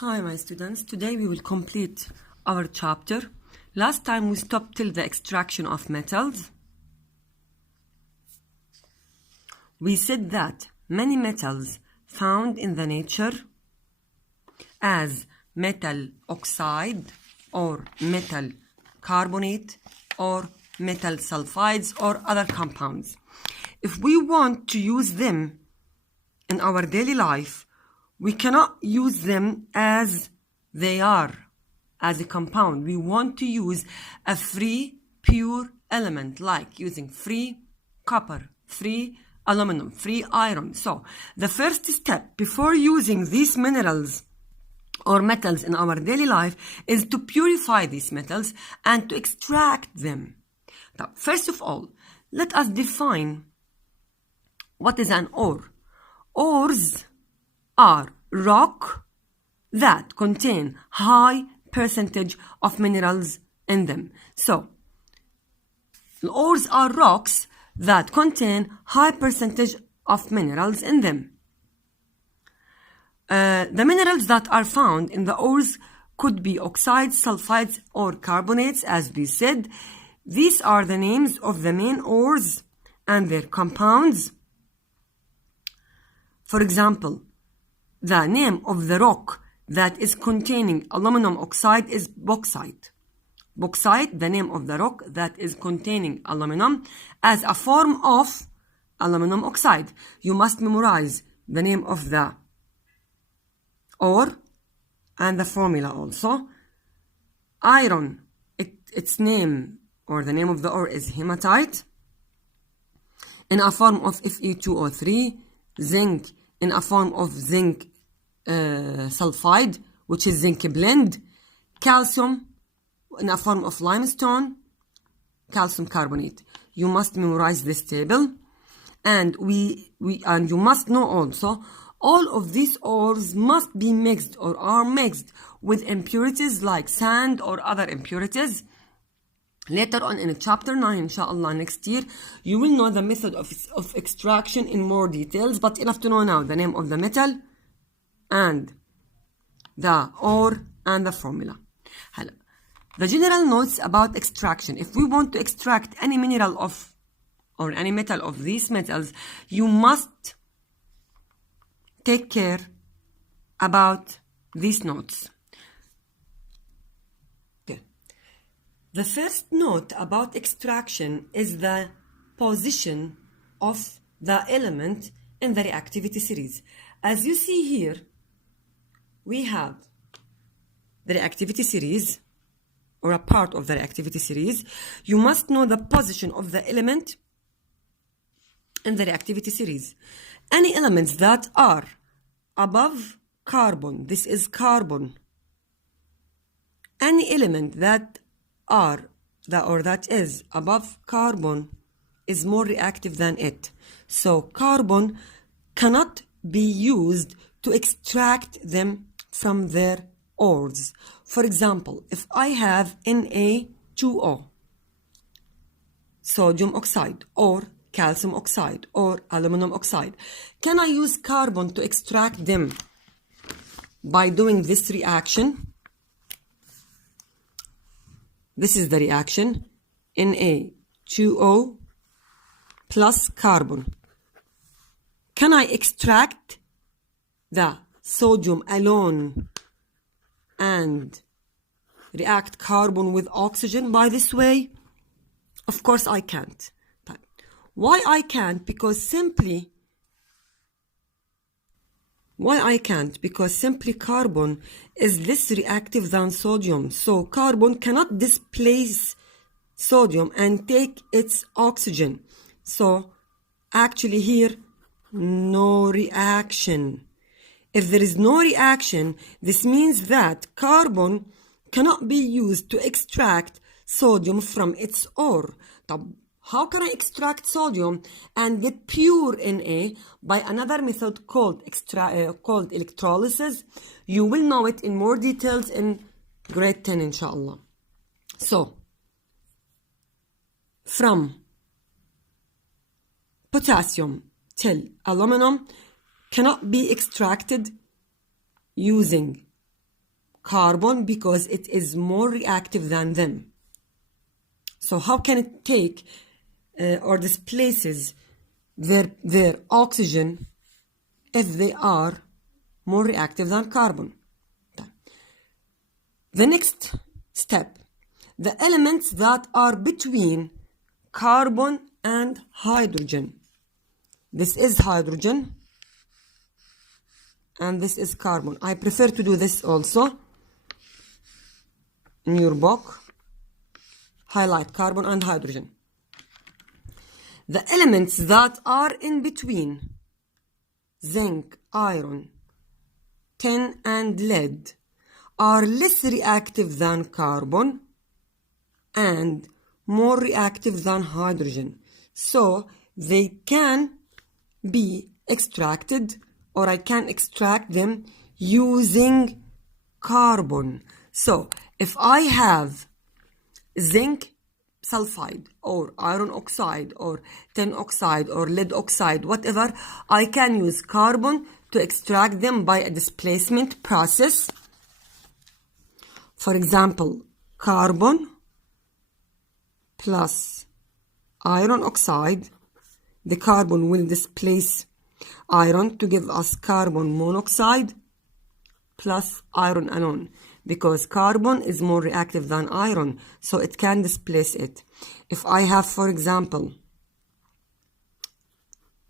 Hi my students, today we will complete our chapter. Last time we stopped till the extraction of metals. We said that many metals found in the nature as metal oxide or metal carbonate or metal sulfides or other compounds. If we want to use them in our daily life, we cannot use them as they are, as a compound. We want to use a free, pure element, like using free copper, free aluminum, free iron. So the first step before using these minerals or metals in our daily life is to purify these metals and to extract them. Now, first of all, let us define what is an ore. Ores are rock that contain high percentage of minerals in them. So, ores are rocks that contain high percentage of minerals in them. The minerals that are found in the ores could be oxides, sulfides, or carbonates, as we said. These are the names of the main ores and their compounds. For example, the name of the rock that is containing aluminum oxide is bauxite. Bauxite, the name of the rock that is containing aluminum as a form of aluminum oxide. You must memorize the name of the ore and the formula also. Iron, its name or the name of the ore is hematite in a form of Fe2O3. Zinc in a form of zinc sulfide, which is zinc blend. Calcium in a form of limestone, calcium carbonate. You must memorize this table, and you must know also all of these ores must be mixed or are mixed with impurities like sand or other impurities. Later on in chapter 9, inshallah, next year, you will know the method of extraction in more details, but enough to know now the name of the metal and the ore and the formula. The general notes about extraction. If we want to extract any mineral or any metal of these metals, you must take care about these notes. The first note about extraction is the position of the element in the reactivity series. As you see here, we have the reactivity series or a part of the reactivity series. You must know the position of the element in the reactivity series. Any elements that are above carbon, this is carbon. Any element that is above carbon is more reactive than it. So carbon cannot be used to extract them from their ores. For example, if I have Na2O, sodium oxide, or calcium oxide, or aluminum oxide, can I use carbon to extract them by doing this reaction? This is the reaction, Na2O plus carbon. Can I extract the sodium alone and react carbon with oxygen by this way? Of course I can't. Why I can't? Because simply carbon is less reactive than sodium. So carbon cannot displace sodium and take its oxygen. So actually here, no reaction. If there is no reaction, this means that carbon cannot be used to extract sodium from its ore. How can I extract sodium and get pure Na? By another method called electrolysis. You will know it in more details in grade 10, inshallah. So, from potassium till aluminum cannot be extracted using carbon because it is more reactive than them. So how can it take or displaces their oxygen if they are more reactive than carbon? The next step, the elements that are between carbon and hydrogen. This is hydrogen and this is carbon. I prefer to do this also in your book. Highlight carbon and hydrogen. The elements that are in between zinc, iron, tin and lead are less reactive than carbon and more reactive than hydrogen. So they can be extracted, or I can extract them using carbon. So if I have zinc sulfide or iron oxide or tin oxide or lead oxide, whatever, I can use carbon to extract them by a displacement process. For example, carbon plus iron oxide, the carbon will displace iron to give us carbon monoxide plus iron alone, because carbon is more reactive than iron, so it can displace it. If I have, for example,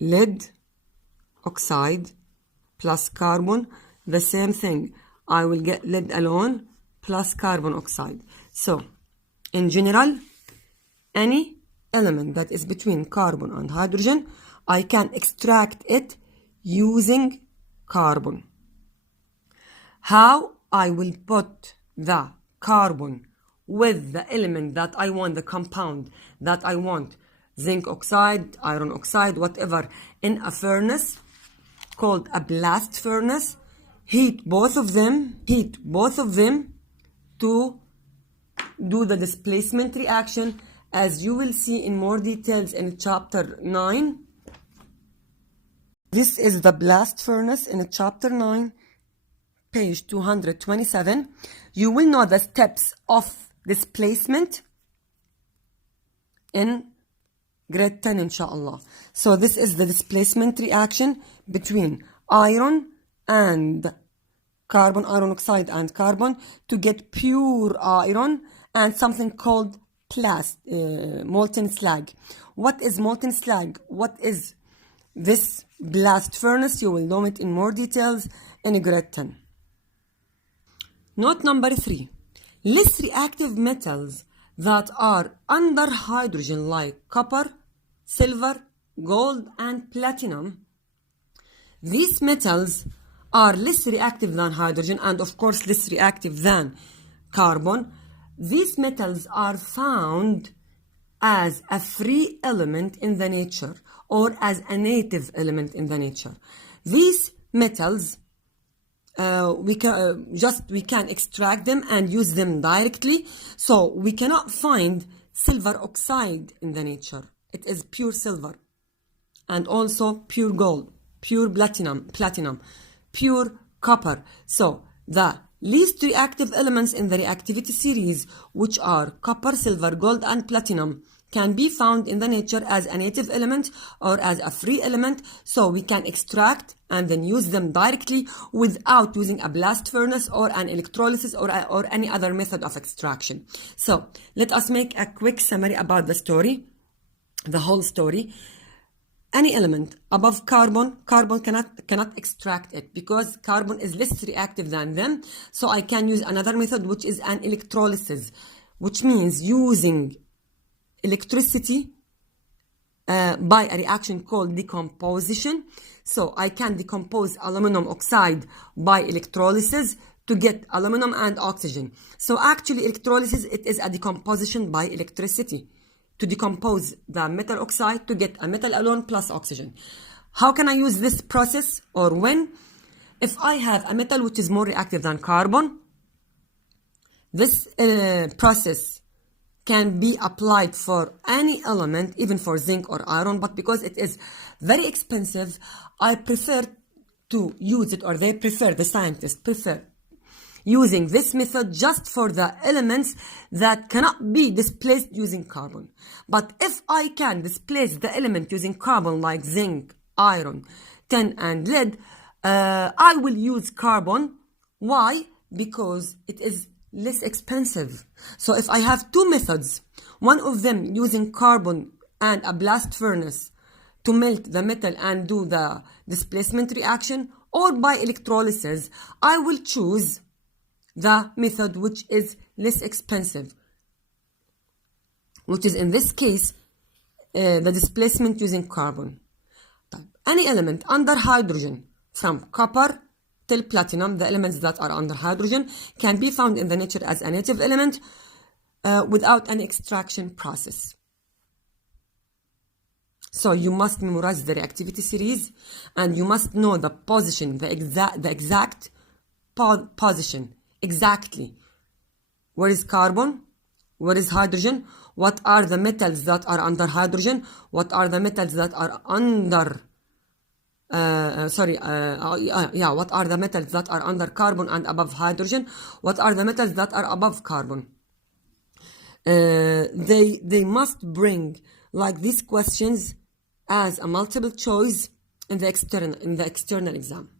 lead oxide plus carbon, the same thing. I will get lead alone plus carbon oxide. So, in general, any element that is between carbon and hydrogen, I can extract it using carbon. How I will put the carbon with the element that I want, the compound that I want, zinc oxide, iron oxide, whatever, in a furnace called a blast furnace, heat both of them to do the displacement reaction, as you will see in more details in chapter 9. This is the blast furnace in chapter 9, page 227. You will know the steps of displacement in grade 10, inshallah. So this is the displacement reaction between iron and carbon, iron oxide and carbon, to get pure iron and something called molten slag. What is molten slag? What is this blast furnace? You will know it in more details in grade 10. Note number 3. Less reactive metals that are under hydrogen, like copper, silver, gold and platinum. These metals are less reactive than hydrogen and of course less reactive than carbon. These metals are found as a free element in the nature or as a native element in the nature. These metals we can extract them and use them directly. So we cannot find silver oxide in the nature. It is pure silver, and also pure gold, pure platinum, pure copper. So the least reactive elements in the reactivity series, which are copper, silver, gold and platinum, can be found in the nature as a native element or as a free element. So we can extract and then use them directly without using a blast furnace or an electrolysis or any other method of extraction. So let us make a quick summary about the story, the whole story. Any element above carbon cannot extract it because carbon is less reactive than them. So I can use another method, which is an electrolysis, which means using electricity by a reaction called decomposition. So I can decompose aluminum oxide by electrolysis to get aluminum and oxygen. So actually electrolysis, it is a decomposition by electricity to decompose the metal oxide to get a metal alone plus oxygen. How can I use this process, or when? If I have a metal which is more reactive than carbon, this process can be applied for any element, even for zinc or iron, but because it is very expensive, I prefer to use it, or they prefer, the scientists prefer using this method just for the elements that cannot be displaced using carbon. But if I can displace the element using carbon like zinc, iron, tin and lead, I will use carbon. Why? Because it is less expensive. So if I have two methods, one of them using carbon and a blast furnace to melt the metal and do the displacement reaction, or by electrolysis, I will choose the method which is less expensive, which is in this case the displacement using carbon. Any element under hydrogen, from copper till platinum, the elements that are under hydrogen can be found in the nature as a native element without an extraction process. So you must memorize the reactivity series, and you must know the position, the exact position, exactly. Where is carbon? Where is hydrogen? What are the metals that are under hydrogen? What are the metals that are under what are the metals that are under carbon and above hydrogen? What are the metals that are above carbon? They must bring like these questions as a multiple choice in the external exam.